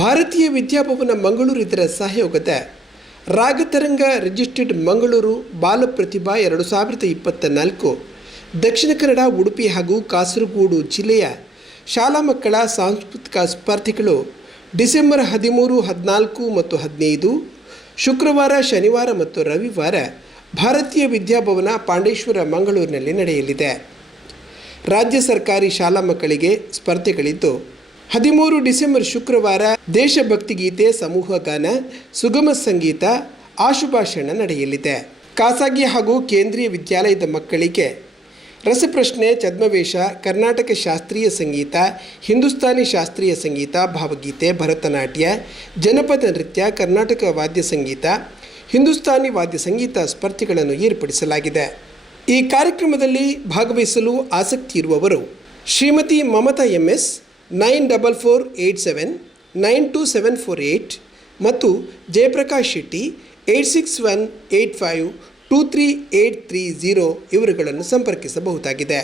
ಭಾರತೀಯ ವಿದ್ಯಾಭವನ ಮಂಗಳೂರು ಇದರ ಸಹಯೋಗದ ರಾಗತರಂಗ ರಿಜಿಸ್ಟರ್ಡ್ ಮಂಗಳೂರು ಬಾಲ ಪ್ರತಿಭಾ 2024 ದಕ್ಷಿಣ ಕನ್ನಡ, ಉಡುಪಿ ಹಾಗೂ ಕಾಸರಗೋಡು ಜಿಲ್ಲೆಯ ಶಾಲಾ ಮಕ್ಕಳ ಸಾಂಸ್ಕೃತಿಕ ಸ್ಪರ್ಧೆಗಳು ಡಿಸೆಂಬರ್ 13, 14 ಮತ್ತು 15 ಶುಕ್ರವಾರ, ಶನಿವಾರ ಮತ್ತು ರವಿವಾರ ಭಾರತೀಯ ವಿದ್ಯಾಭವನ ಪಾಂಡೇಶ್ವರ ಮಂಗಳೂರಿನಲ್ಲಿ ನಡೆಯಲಿದೆ. ರಾಜ್ಯ ಸರ್ಕಾರಿ ಶಾಲಾ ಮಕ್ಕಳಿಗೆ ಸ್ಪರ್ಧೆಗಳಿದ್ದು 13 ಡಿಸೆಂಬರ್ ಶುಕ್ರವಾರ ದೇಶಭಕ್ತಿ ಗೀತೆ, ಸಮೂಹ ಗಾನ, ಸುಗಮ ಸಂಗೀತ, ಆಶುಭಾಷಣ ನಡೆಯಲಿದೆ. ಖಾಸಗಿ ಹಾಗೂ ಕೇಂದ್ರೀಯ ವಿದ್ಯಾಲಯದ ಮಕ್ಕಳಿಗೆ ರಸಪ್ರಶ್ನೆ, ಛದ್ಮವೇಷ, ಕರ್ನಾಟಕ ಶಾಸ್ತ್ರೀಯ ಸಂಗೀತ, ಹಿಂದೂಸ್ತಾನಿ ಶಾಸ್ತ್ರೀಯ ಸಂಗೀತ, ಭಾವಗೀತೆ, ಭರತನಾಟ್ಯ, ಜನಪದ ನೃತ್ಯ, ಕರ್ನಾಟಕ ವಾದ್ಯ ಸಂಗೀತ, ಹಿಂದೂಸ್ತಾನಿ ವಾದ್ಯ ಸಂಗೀತ ಸ್ಪರ್ಧೆಗಳನ್ನು ಏರ್ಪಡಿಸಲಾಗಿದೆ. ಈ ಕಾರ್ಯಕ್ರಮದಲ್ಲಿ ಭಾಗವಹಿಸಲು ಆಸಕ್ತಿ ಇರುವವರು ಶ್ರೀಮತಿ ಮಮತಾ MS 9448792748 ಮತ್ತು ಜಯಪ್ರಕಾಶ್ ಶೆಟ್ಟಿ 8618523830 ಇವರುಗಳನ್ನು ಸಂಪರ್ಕಿಸಬಹುದಾಗಿದೆ.